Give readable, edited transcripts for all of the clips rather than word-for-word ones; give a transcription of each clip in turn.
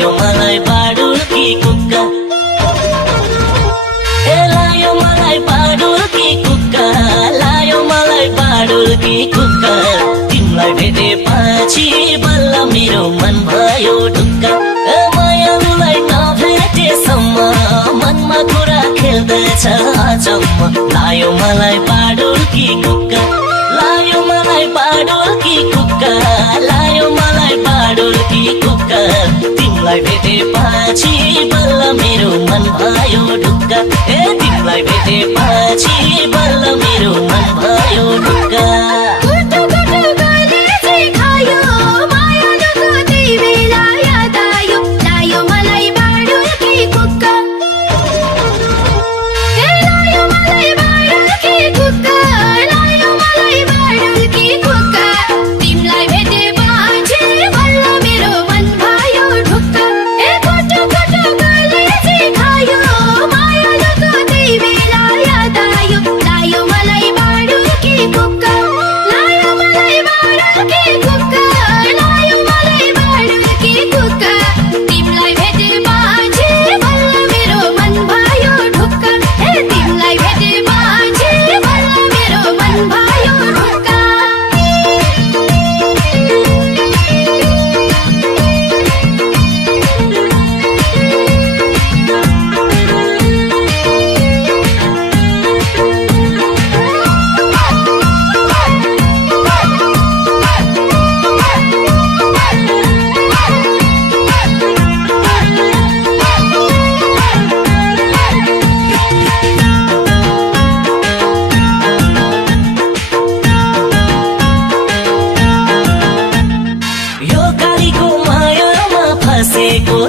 लायो मलाई बाडुल कि कुक्का ए लायो मलाई बाडुल कि कुक्का लायो मलाई बाडुल कि कुक्का तिमीलाई भेटेपछि बल्ल मेरो मन भयो ढुक्का मायालुलाई नभेटेसम्म मनमा कुरा खेल्दैछ अचम्म लायो मलाई बाडुल कि कुक्का लायो मलाई बाडुल कि कुक्का लायो मलाई बाडुल कि कुक्का तिमीलाई भेटेपछि बल्ल मेरो मन भयो ढुक्का ए तिमीलाई भेटेपछि बल्ल मेरो मन भयो ढुक्का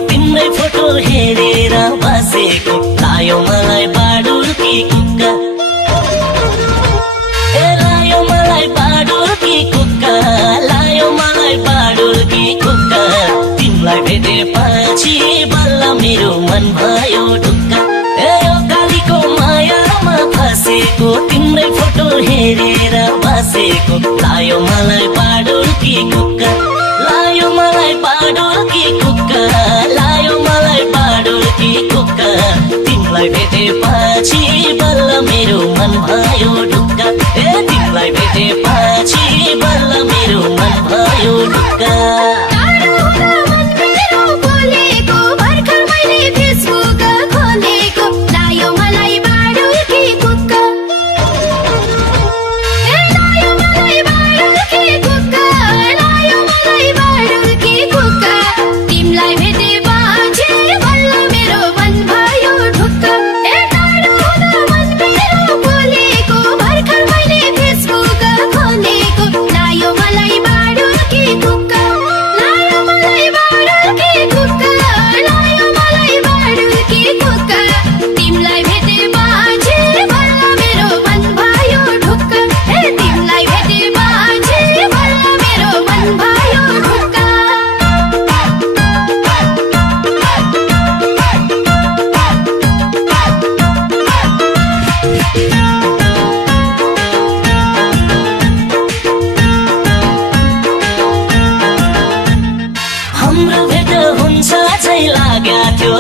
तिम्रै फोटो हेरेर बसेको लायो मलाई बाडुल कि कुक्का ए लायो मलाई बाडुल कि कुक्का लायो मलाई बाडुल कि कुक्का तिमीलाई भेटेपछि बल्ल मेरो मन भयो ढुक्का ए यो कालीको मायामा फसेको तिम्रै फोटो हेरेर बसेको लायो मलाई बाडुल कि कुक्का लायो मलाई बाडुल कि कुक्का लायो मलाई बाडुल कि कुक्का तिमीलाई भेटेपछि बल्ल मेरो मन भयो ढुक्का ए तिमीलाई भेटेपछि बल्ल मेरो मन भयो ढुक्का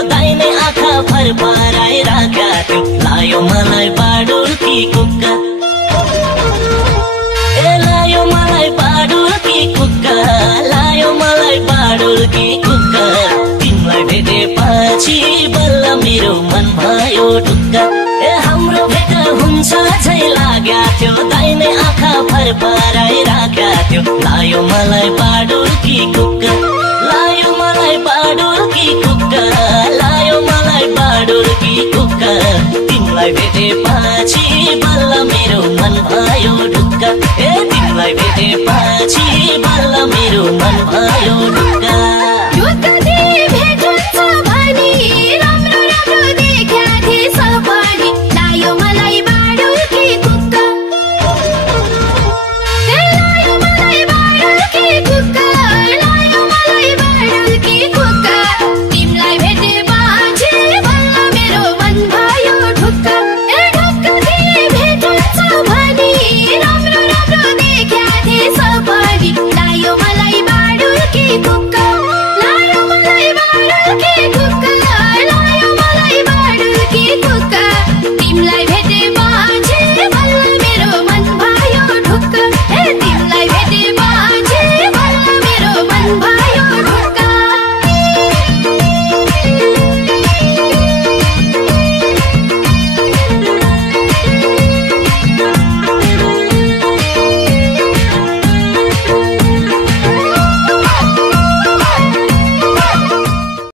दाहिने आँखा फरफराइरहेका थियो लायो मलाई बाडुल कि कुक्का ए लायो मलाई बाडुल कि कुक्का लायो मलाई बाडुल कि कुक्का तिमीलाई भेटेपछि बल्ल मेरो मन भयो ढुक्का ए हाम्रो भेट हुन्छ झै लाग्या थियो दाहिने आँखा फरफराइरहेका थियो लायो मलाई बाडुल कि कुक्का लायो मलाई बाडुल कि कुक्का लायो मलाई बाडुल कि कुक्का तिमीलाई भेटेपछि बल्ल मेरो मन भयो ढुक्का ए तिमीलाई भेटेपछि बल्ल मेरो मन भयो